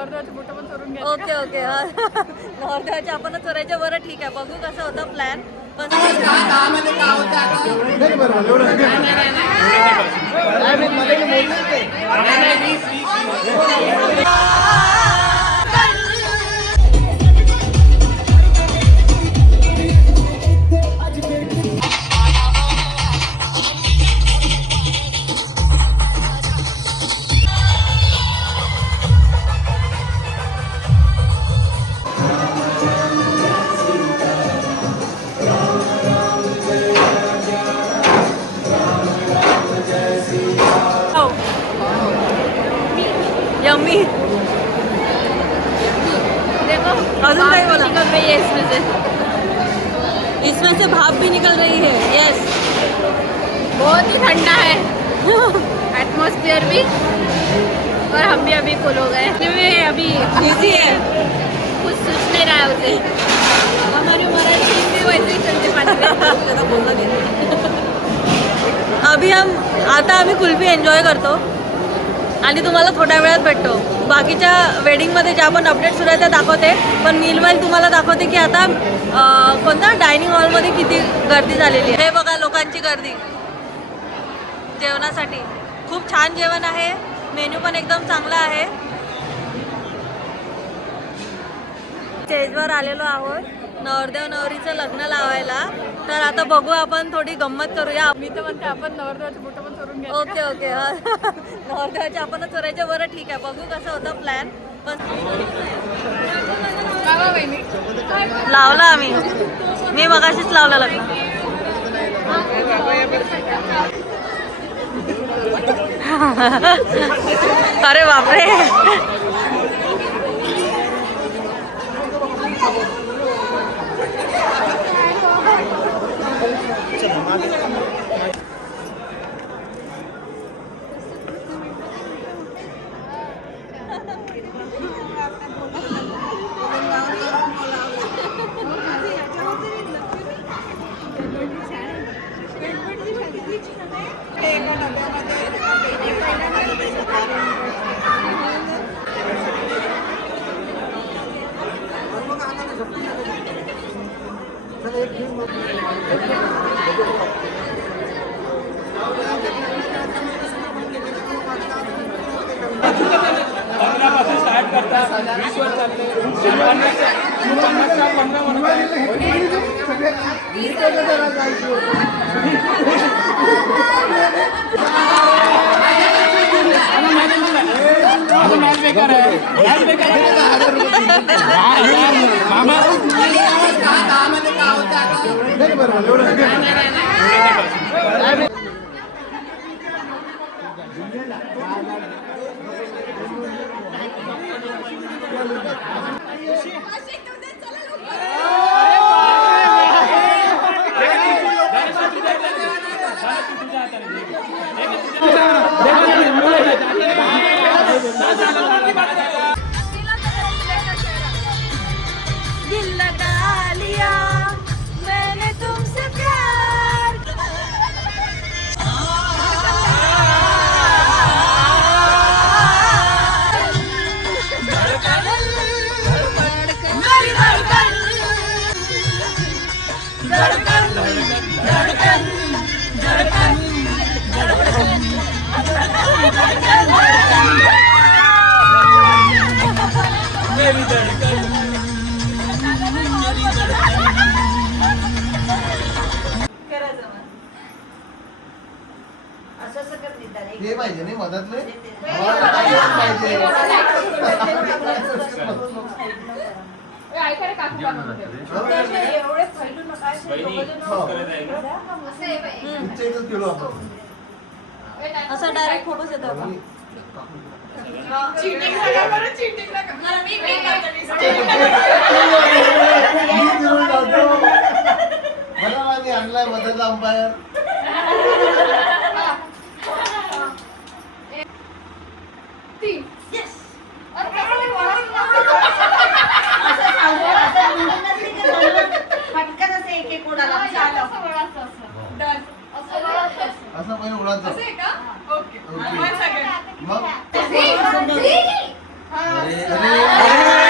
नवरदेवाचे photo पण चोरून घ्या. ओके ओके नवरदेवाचे आपणच चोरायचे. बरं ठीक आहे, बघू कसं होतं प्लॅन. पण यम्मी. देखो अजून काही बोला. निकल रही है इसमें से. इसमें से भाप भी निकल रही है. यस, बहुत ही ठंडा है एटमॉस्फेयर भी, और हम भी अभी फुल हो गए. अभी इजी है. कुछ सोच नहीं रहा है उसे. हमारी मराठी हिंदी वैसे ही चलते पानी में. अभी आता आम्ही कुल्फी एन्जॉय करतो आणि तुम्हाला थोड्या वेळात भेटतो. बाकीच्या वेडिंगमध्ये ज्या पण अपडेट सुरू आहे त्या दाखवते, पण मीलवाईल तुम्हाला दाखवते की आता कोणत्या डायनिंग हॉलमध्ये किती गर्दी झालेली आहे. हे बघा लोकांची गर्दी जेवणासाठी. खूप छान जेवण आहे, मेन्यू पण एकदम चांगला आहे. स्टेजवर आलेलो आहोत नवरदेव नवरीचं लग्न लावायला. तर आता बघू, आपण थोडी गंमत करूया. मी तर म्हणते आपण नवरदेवाचे फोटो पण चोरून घ्या. ओके ओके नवरदेवाचे आपणच चोरायचे. बरं ठीक आहे, बघू कसं होतं प्लॅन. पण लावला आम्ही, मी मगाशीच लावला लग्न. अरे बापरे. दिल लगा लिया मैंने तुमसे प्यार. मेरी धड़कन धड़कन धड़कन धड़कन मेरी धड़कन. हे पाहिजे नाही मधातले असं डायरेक्ट फोटोच येतो आपण. मला माहिती आणलाय मधातला अंपायर. असं पहिले उडायचं. मग अरे